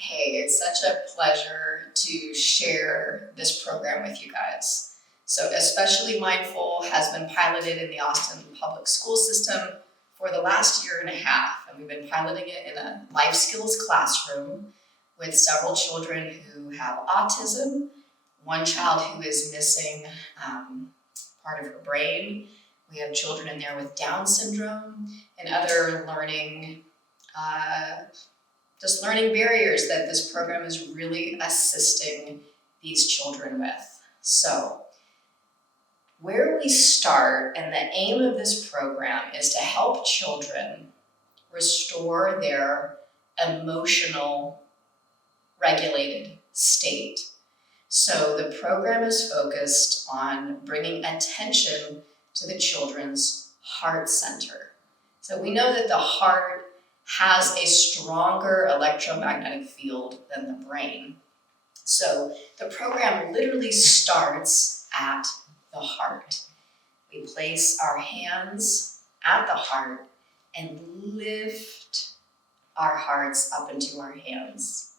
Hey, it's such a pleasure to share this program with you guys. So, Especially Mindful has been piloted in the Austin public school system for the last year and a half, and we've been piloting it in a life skills classroom with several children who have autism, one child who is missing part of her brain. We have children in there with Down syndrome and other uh, learning barriers that this program is really assisting these children with. So, where we start, and the aim of this program is to help children restore their emotional regulated state. So, the program is focused on bringing attention to the children's heart center. So, we know that the heart has a stronger electromagnetic field than the brain. So the program literally starts at the heart. We place our hands at the heart and lift our hearts up into our hands.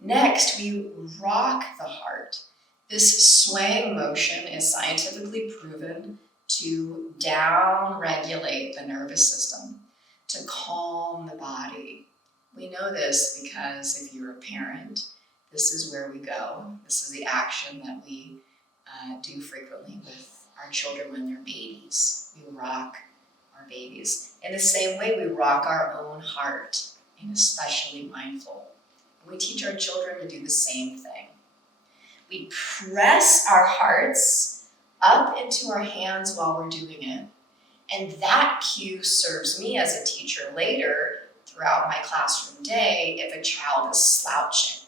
Next, we rock the heart. This swaying motion is scientifically proven to down-regulate the nervous system, to calm the body. We know this because if you're a parent, this is where we go. This is the action that we do frequently with our children when they're babies. We rock our babies. In the same way, we rock our own heart in Especially Mindful. And we teach our children to do the same thing. We press our hearts up into our hands while we're doing it. And that cue serves me as a teacher later throughout my classroom day if a child is slouching.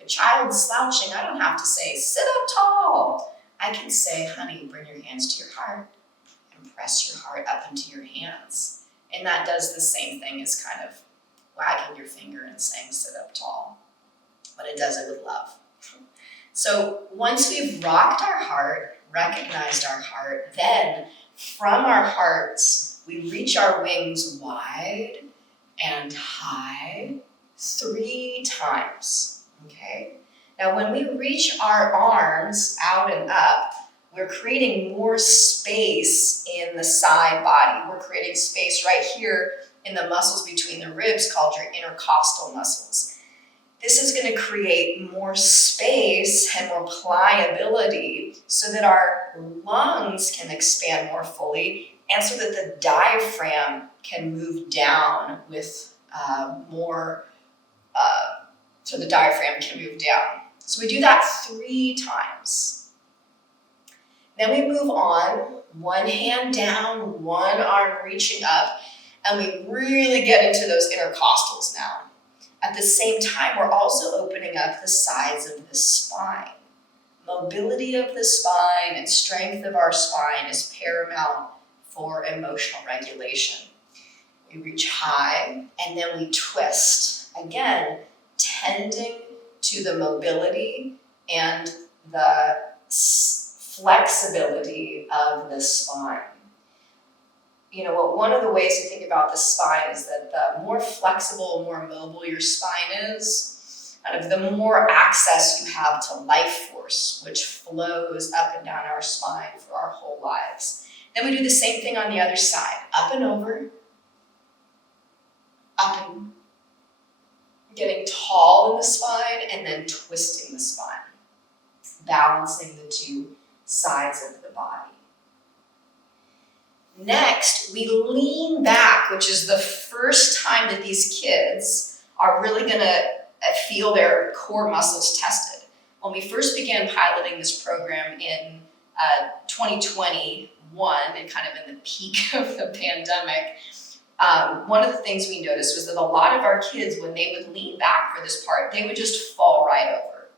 If a child is slouching, I don't have to say, sit up tall. I can say, honey, bring your hands to your heart and press your heart up into your hands. And that does the same thing as kind of wagging your finger and saying, sit up tall. But it does it with love. So once we've rocked our heart, recognized our heart, then from our hearts, we reach our wings wide and high 3 times, okay? Now, when we reach our arms out and up, we're creating more space in the side body. We're creating space right here in the muscles between the ribs called your intercostal muscles. This is going to create more space and more pliability so that our lungs can expand more fully and so that the diaphragm can move down with so the diaphragm can move down. So we do that 3 times. Then we move on, one hand down, one arm reaching up, and we really get into those intercostals now. At the same time, we're also opening up the sides of the spine. Mobility of the spine and strength of our spine is paramount for emotional regulation. We reach high and then we twist. Again, tending to the mobility and the flexibility of the spine. You know, one of the ways to think about the spine is that the more flexible, more mobile your spine is, kind of the more access you have to life force, which flows up and down our spine for our whole lives. Then we do the same thing on the other side, up and over, up and getting tall in the spine, and then twisting the spine, balancing the 2 sides of the body. Next, we lean back, which is the first time that these kids are really going to feel their core muscles tested. When we first began piloting this program in 2021, and kind of in the peak of the pandemic, one of the things we noticed was that a lot of our kids, when they would lean back for this part, they would just fall right over.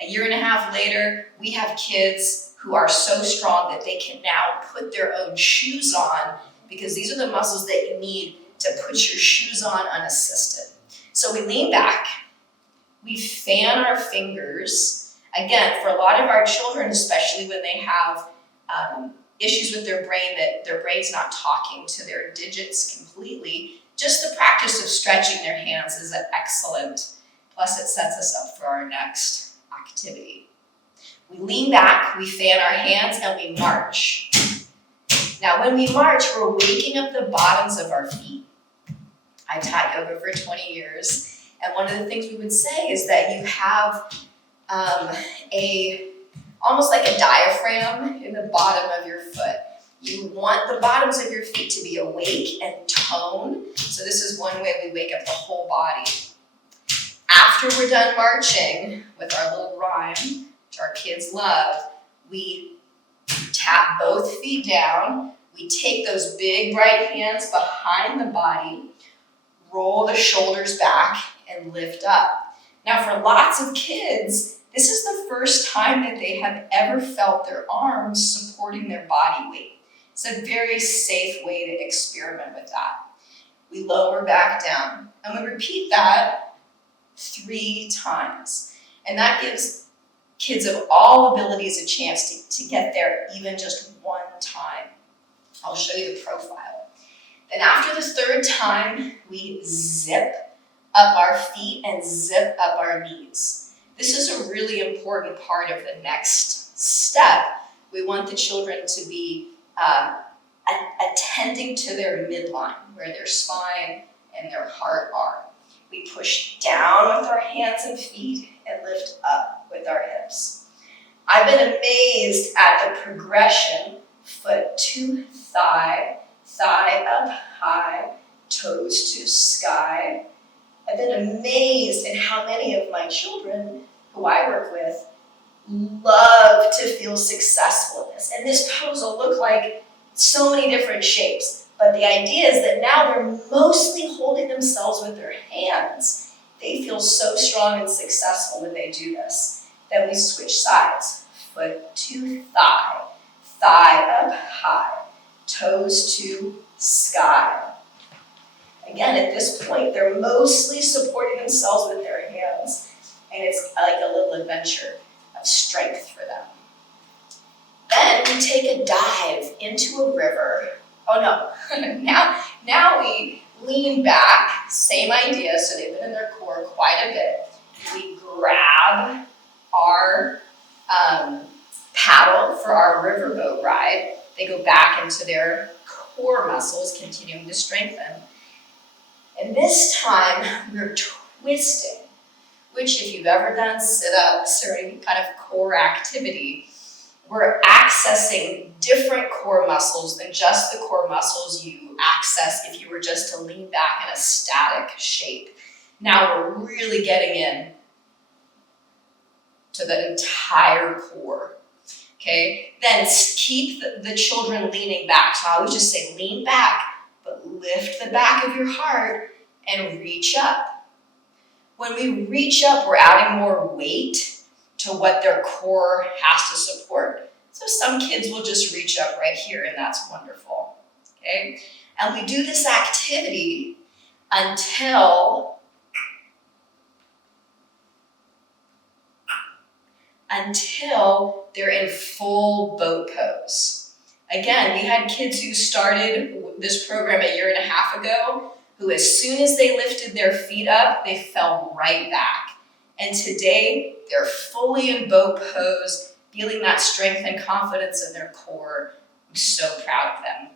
A year and a half later, we have kids who are so strong that they can now put their own shoes on, because these are the muscles that you need to put your shoes on unassisted. So we lean back, we fan our fingers. Again, for a lot of our children, especially when they have issues with their brain, that their brain's not talking to their digits completely, just the practice of stretching their hands is an excellent plus it sets us up for our next activity. We lean back, we fan our hands, and we march. Now when we march, we're waking up the bottoms of our feet. I taught yoga for 20 years, and one of the things we would say is that you have almost like a diaphragm in the bottom of your foot. You want the bottoms of your feet to be awake and toned. So this is one way we wake up the whole body. After we're done marching with our little rhyme, which our kids love, we tap both feet down. We take those big bright hands behind the body, roll the shoulders back, and lift up. Now for lots of kids, this is the first time that they have ever felt their arms supporting their body weight. It's a very safe way to experiment with that. We lower back down, and we repeat that 3 times. And that gives kids of all abilities a chance to get there even just 1 time. I'll show you the profile. Then after the 3rd time, we zip up our feet and zip up our knees. This is a really important part of the next step. We want the children to be attending to their midline, where their spine and their heart are. We push down with our hands and feet and lift up with our hips. I've been amazed at the progression, foot to thigh, thigh up high, toes to sky. I've been amazed at how many of my children who I work with love to feel successful in this. And this pose will look like so many different shapes. But the idea is that now they're mostly holding themselves with their hands. They feel so strong and successful when they do this. Then we switch sides. Foot to thigh, thigh up high, toes to sky. Again, at this point, they're mostly supporting themselves with their hands, and it's like a little adventure of strength for them. Then we take a dive into a river. Oh no, now we lean back, same idea, so they've been in their core quite a bit. We grab our paddle for our riverboat ride. They go back into their core muscles, continuing to strengthen. And this time, we're twisting, which if you've ever done sit-ups or any kind of core activity, we're accessing different core muscles than just the core muscles you access if you were just to lean back in a static shape. Now we're really getting in to the entire core, okay? Then keep the children leaning back. So I always just say lean back, but lift the back of your heart and reach up. When we reach up, we're adding more weight to what their core has to support. So some kids will just reach up right here, and that's wonderful, okay? And we do this activity until they're in full boat pose. Again, we had kids who started this program 1.5 years ago, who as soon as they lifted their feet up, they fell right back. And today, they're fully in boat pose, feeling that strength and confidence in their core. I'm so proud of them.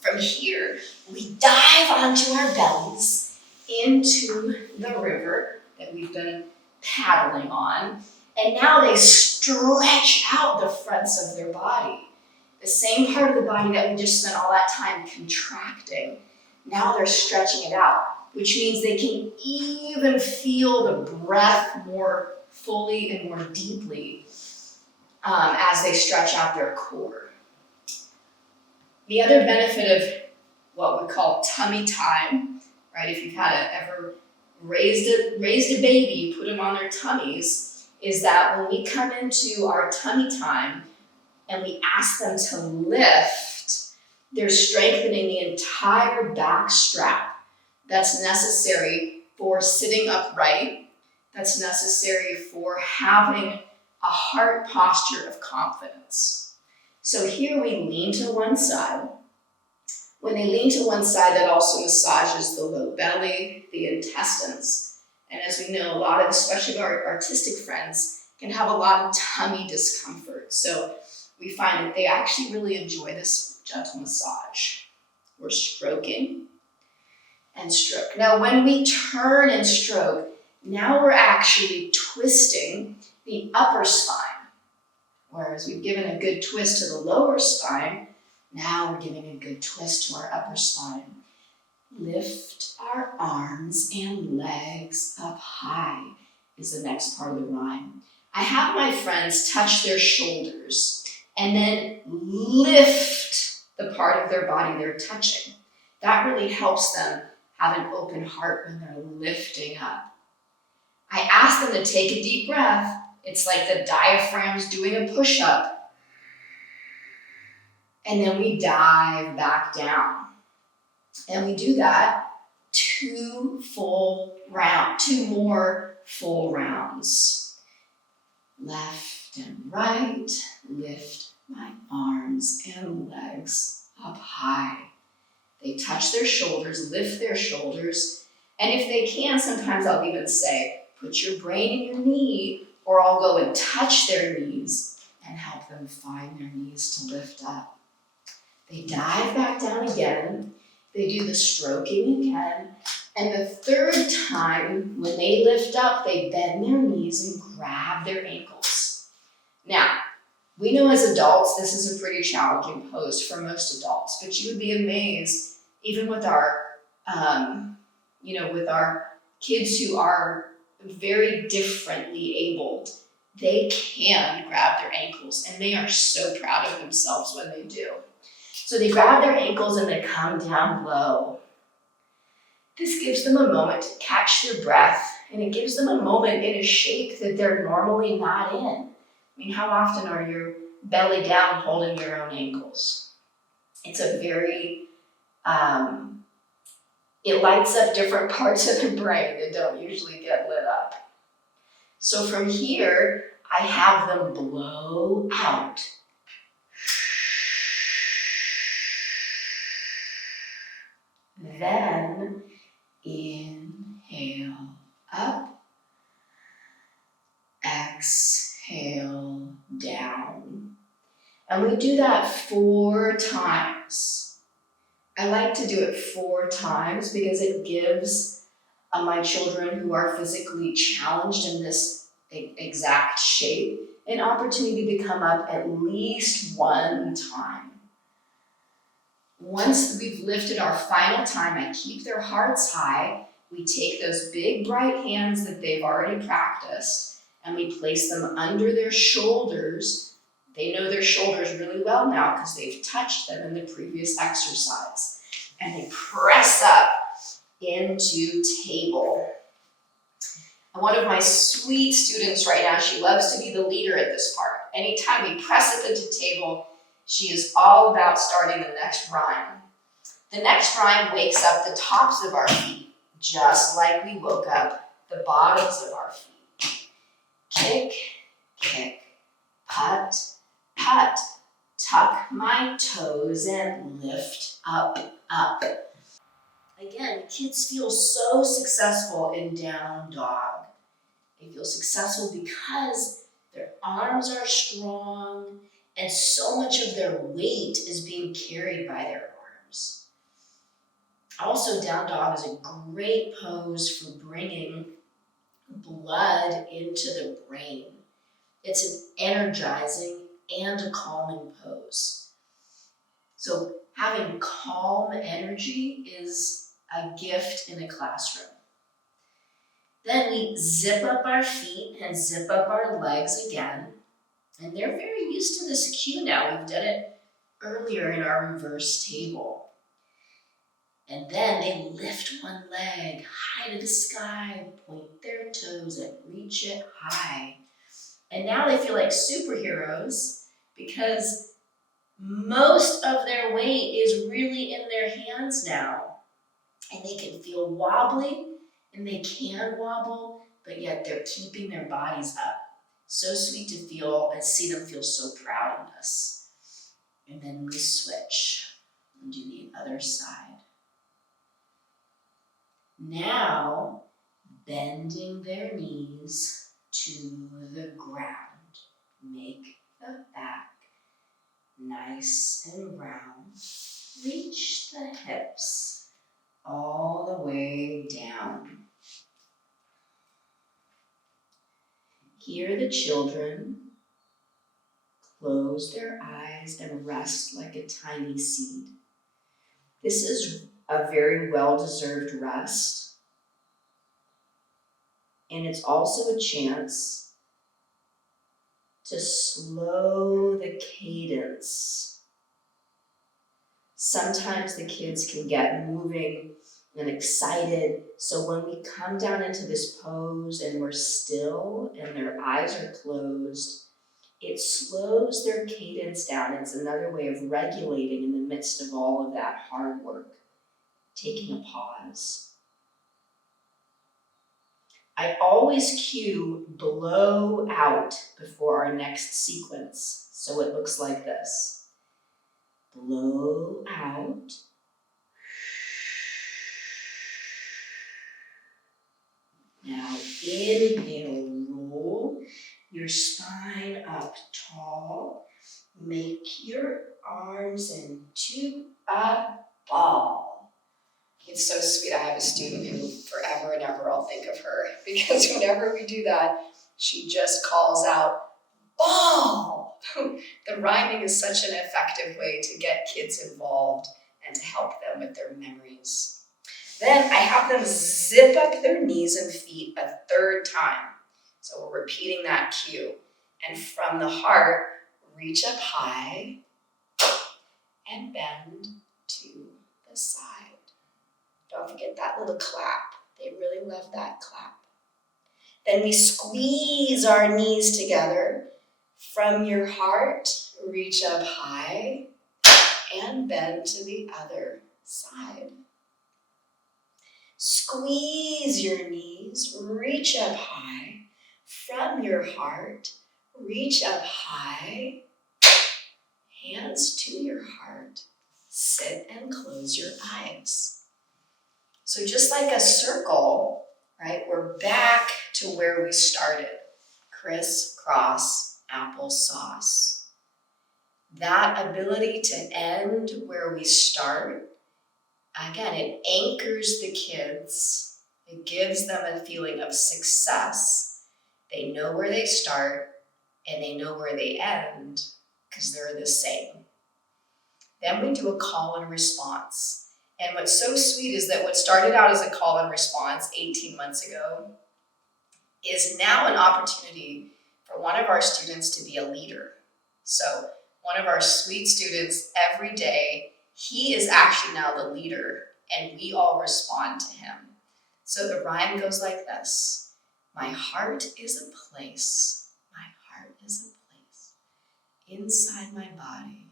From here, we dive onto our bellies into the river that we've been paddling on. And now they stretch out the fronts of their body. The same part of the body that we just spent all that time contracting. Now they're stretching it out, which means they can even feel the breath more fully and more deeply as they stretch out their core. The other benefit of what we call tummy time, right? If you've ever raised a baby, put them on their tummies, is that when we come into our tummy time and we ask them to lift, they're strengthening the entire back strap that's necessary for sitting upright, that's necessary for having a heart posture of confidence. So here we lean to one side. When they lean to one side, that also massages the low belly, the intestines. And as as we know, a lot of, especially our artistic friends, can have a lot of tummy discomfort. So we find that they actually really enjoy this gentle massage. We're stroking and stroke. Now, when we turn and stroke, now we're actually twisting the upper spine. Whereas we've given a good twist to the lower spine, now we're giving a good twist to our upper spine. Lift our arms and legs up high is the next part of the rhyme. I have my friends touch their shoulders and then lift the part of their body they're touching. That really helps them have an open heart when they're lifting up. I ask them to take a deep breath. It's like the diaphragm's doing a push-up. And then we dive back down. And we do that 2 more full rounds. Left and right, lift my arms and legs up high. They touch their shoulders, lift their shoulders, and if they can, sometimes I'll even say, put your brain in your knee, or I'll go and touch their knees and help them find their knees to lift up. They dive back down again. They do the stroking again. And the third time, when they lift up, they bend their knees and grab their ankles. Now, we know as adults, this is a pretty challenging pose for most adults, but you would be amazed, even with our, with our kids who are very differently abled, they can grab their ankles, and they are so proud of themselves when they do. So they grab their ankles and they come down low. This gives them a moment to catch their breath, and it gives them a moment in a shape that they're normally not in. I mean, how often are you belly down holding your own ankles? It's a very, it lights up different parts of the brain that don't usually get lit up. So from here, I have them blow out. Then inhale up, exhale down. And we do that 4 times. I like to do it 4 times because it gives my children who are physically challenged in this exact shape an opportunity to come up at least 1 time. Once we've lifted our final time, I keep their hearts high. We take those big bright hands that they've already practiced and we place them under their shoulders. They know their shoulders really well now because they've touched them in the previous exercise. And they press up into table. And one of my sweet students right now, she loves to be the leader at this part. Anytime we press up into table, she is all about starting the next rhyme. The next rhyme wakes up the tops of our feet, just like we woke up the bottoms of our feet. Kick, kick, putt, putt. Tuck my toes and lift up, up. Again, kids feel so successful in down dog. They feel successful because their arms are strong and so much of their weight is being carried by their arms. Also, down dog is a great pose for bringing blood into the brain. It's an energizing and a calming pose. So having calm energy is a gift in a classroom. Then we zip up our feet and zip up our legs again. And they're very used to this cue now. We've done it earlier in our reverse table. And then they lift one leg high to the sky, point their toes and reach it high. And now they feel like superheroes because most of their weight is really in their hands now. And they can feel wobbly, and they can wobble, but yet they're keeping their bodies up. So sweet to feel and see them feel so proud in us. And then we switch and do the other side. Now, bending their knees to the ground. Make the back nice and round. Reach the hips all the way down. Here the children close their eyes and rest like a tiny seed. This is a very well-deserved rest. And it's also a chance to slow the cadence. Sometimes the kids can get moving and excited. So when we come down into this pose and we're still and their eyes are closed, it slows their cadence down. It's another way of regulating in the midst of all of that hard work, taking a pause. I always cue blow out before our next sequence. So it looks like this. Blow out. Now inhale, roll your spine up tall. Make your arms into a ball. It's so sweet. I have a student who forever and ever I'll think of her, because whenever we do that, she just calls out, ball. The rhyming is such an effective way to get kids involved and to help them with their memories. Then I have them zip up their knees and feet a third time. So we're repeating that cue. And from the heart, reach up high and bend to the side. Don't forget that little clap. They really love that clap. Then we squeeze our knees together. From your heart, reach up high and bend to the other side. Squeeze your knees, reach up high. From your heart, reach up high. Hands to your heart. Sit and close your eyes. So just like a circle, right, we're back to where we started. Crisscross applesauce. That ability to end where we start, again, it anchors the kids. It gives them a feeling of success. They know where they start and they know where they end because they're the same. Then we do a call and response. And what's so sweet is that what started out as a call and response 18 months ago is now an opportunity for one of our students to be a leader. So one of our sweet students, every day, he is actually now the leader and we all respond to him. So the rhyme goes like this. My heart is a place. My heart is a place inside my body,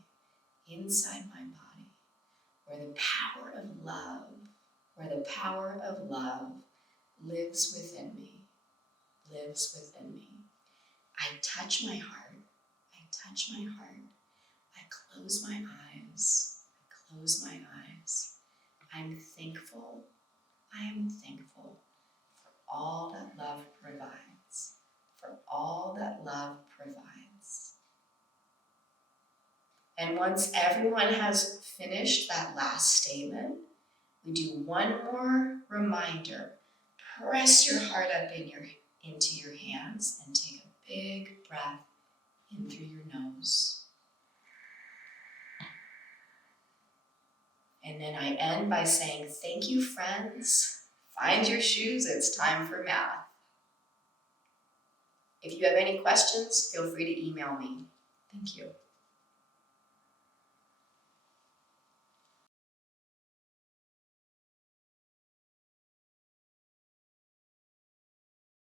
where the power of love, lives within me. I touch my heart. I close my eyes. I am thankful for all that love provides. And once everyone has finished that last statement, we do one more reminder. Press your heart up into your hands and take a big breath in through your nose. And then I end by saying, thank you, friends. Find your shoes, it's time for math. If you have any questions, feel free to email me. Thank you.